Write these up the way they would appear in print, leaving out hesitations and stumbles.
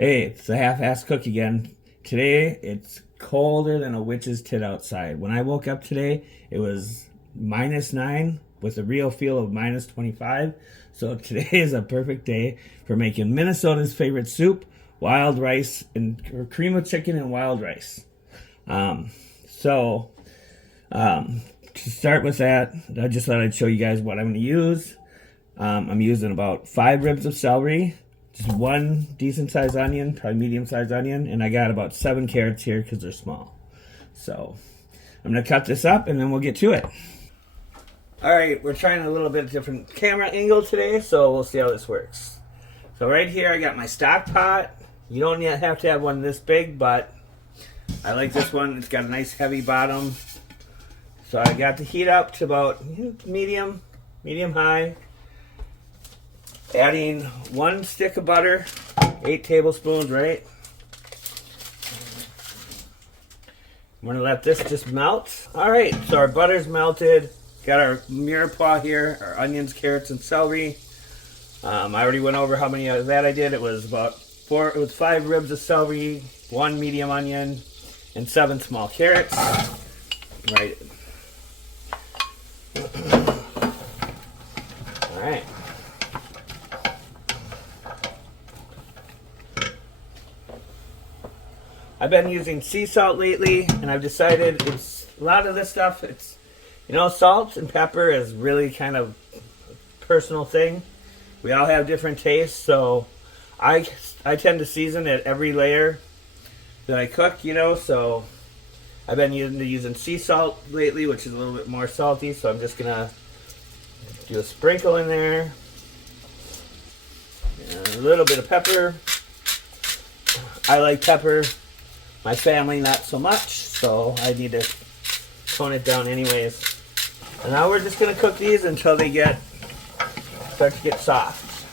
Hey, it's the half-assed cook again. Today, it's colder than a witch's tit outside. When I woke up today, it was -9 with a real feel of -25. So today is a perfect day for making Minnesota's favorite soup, wild rice, or cream of chicken and wild rice. To start with that, I just thought I'd show you guys what I'm going to use. I'm using about 5 ribs of celery, just 1 decent sized onion, probably medium sized onion, and I got about 7 carrots here because they're small. So I'm going to cut this up and then we'll get to it. Alright, we're trying a little bit different camera angle today, so we'll see how this works. So right here I got my stock pot. You don't have to have one this big, but I like this one. It's got a nice heavy bottom. So I got the heat up to about medium high. Adding 1 stick of butter, 8 tablespoons, right? I'm gonna let this just melt. All right, so our butter's melted. Got our mirepoix here, our onions, carrots, and celery. I already went over how many of that I did. It was about 5 ribs of celery, 1 medium onion, and 7 small carrots. Right. All right. I've been using sea salt lately, and I've decided it's a lot of this stuff. It's, salt and pepper is really kind of a personal thing. We all have different tastes, so I tend to season at every layer that I cook, so I've been using sea salt lately, which is a little bit more salty, so I'm just gonna do a sprinkle in there. And a little bit of pepper. I like pepper. My family not so much, so I need to tone it down anyways. And now we're just gonna cook these until they start to get soft.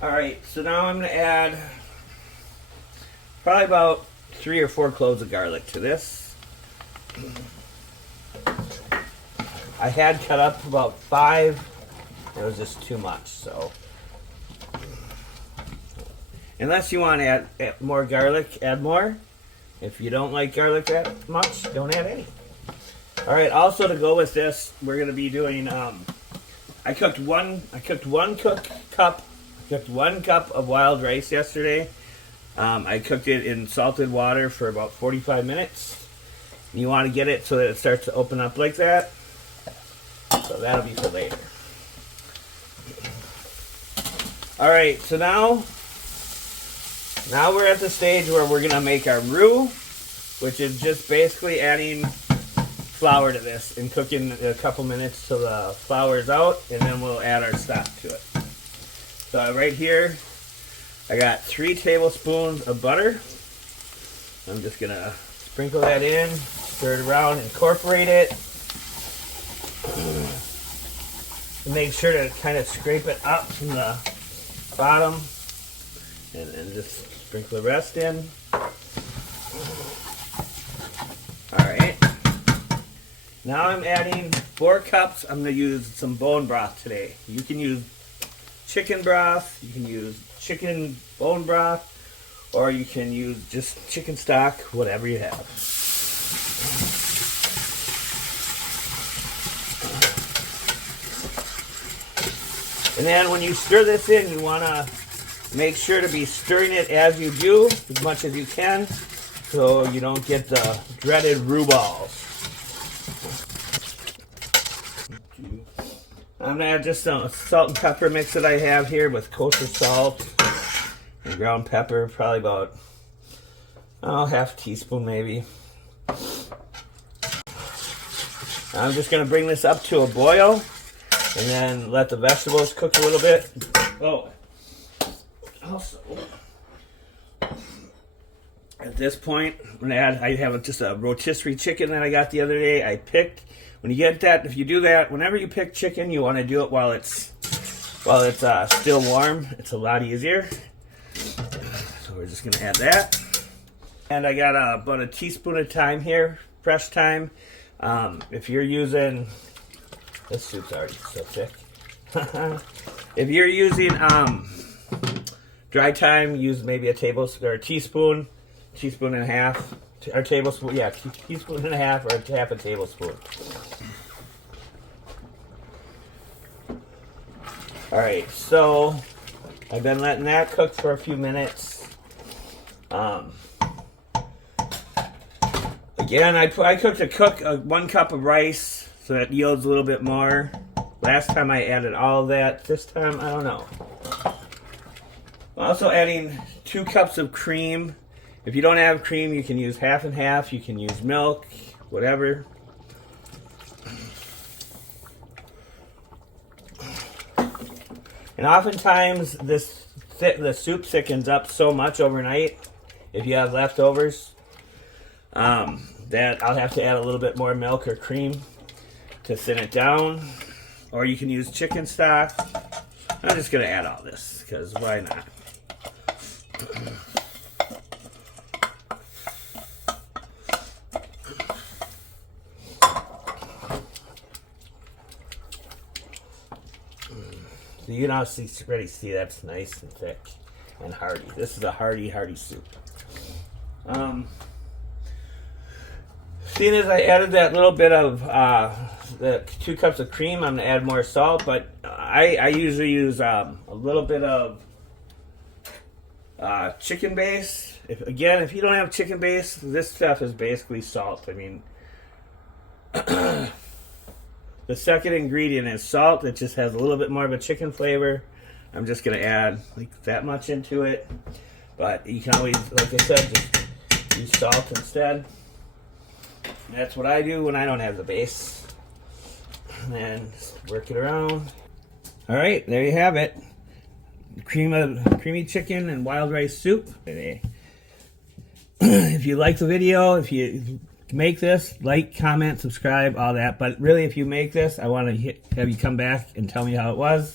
Alright, so now I'm gonna add probably about 3 or 4 cloves of garlic to this. I had cut up about 5. It was just too much, so. Unless you want to add more garlic, add more. If you don't like garlic that much, don't add any. Alright, also to go with this, we're going to be doing, I cooked one cup of wild rice yesterday. I cooked it in salted water for about 45 minutes. You want to get it so that it starts to open up like that. So that'll be for later. Alright, so now we're at the stage where we're going to make our roux, which is just basically adding flour to this and cooking a couple minutes till the flour is out, and then we'll add our stock to it. So right here, I got 3 tablespoons of butter. I'm just going to sprinkle that in, stir it around, incorporate it. And make sure to kind of scrape it up from the bottom. And then just sprinkle the rest in. Alright. Now I'm adding 4 cups. I'm going to use some bone broth today. You can use chicken broth, you can use chicken bone broth, or you can use just chicken stock, whatever you have. And then when you stir this in, you want to make sure to be stirring it as you do, as much as you can, so you don't get the dreaded roux balls. I'm going to add just some salt and pepper mix that I have here with kosher salt and ground pepper, probably about, half a teaspoon maybe. I'm just going to bring this up to a boil and then let the vegetables cook a little bit. Oh. Also, at this point, I have just a rotisserie chicken that I got the other day. I picked, when you get that, if you do that, whenever you pick chicken, you want to do it while it's still warm. It's a lot easier. So we're just going to add that. And I got about a teaspoon of thyme here, fresh thyme. If you're using, this soup's already so thick. If you're using dry thyme, use maybe a tablespoon or a teaspoon and a half, or tablespoon, yeah, teaspoon and a half or half a tablespoon. All right, so I've been letting that cook for a few minutes. Again, I cooked 1 cup of rice, so that yields a little bit more. Last time I added all of that. This time, I don't know. I'm also adding 2 cups of cream. If you don't have cream, you can use half and half. You can use milk, whatever. And oftentimes, the soup thickens up so much overnight, if you have leftovers, that I'll have to add a little bit more milk or cream to thin it down. Or you can use chicken stock. I'm just going to add all this, because why not? So you can already see that's nice and thick and hearty. This is a hearty soup. Seeing as I added that little bit of the 2 cups of cream, I'm going to add more salt, but I usually use a little bit of chicken base. If you don't have chicken base, this stuff is basically salt. I mean, the second ingredient is salt. It just has a little bit more of a chicken flavor. I'm just going to add like that much into it. But you can always, like I said, just use salt instead. And that's what I do when I don't have the base. And then just work it around. All right, there you have it. Creamy chicken and wild rice soup. If you like the video, if you make this, like, comment, subscribe, all that. But really, if you make this, I want to have you come back and tell me how it was.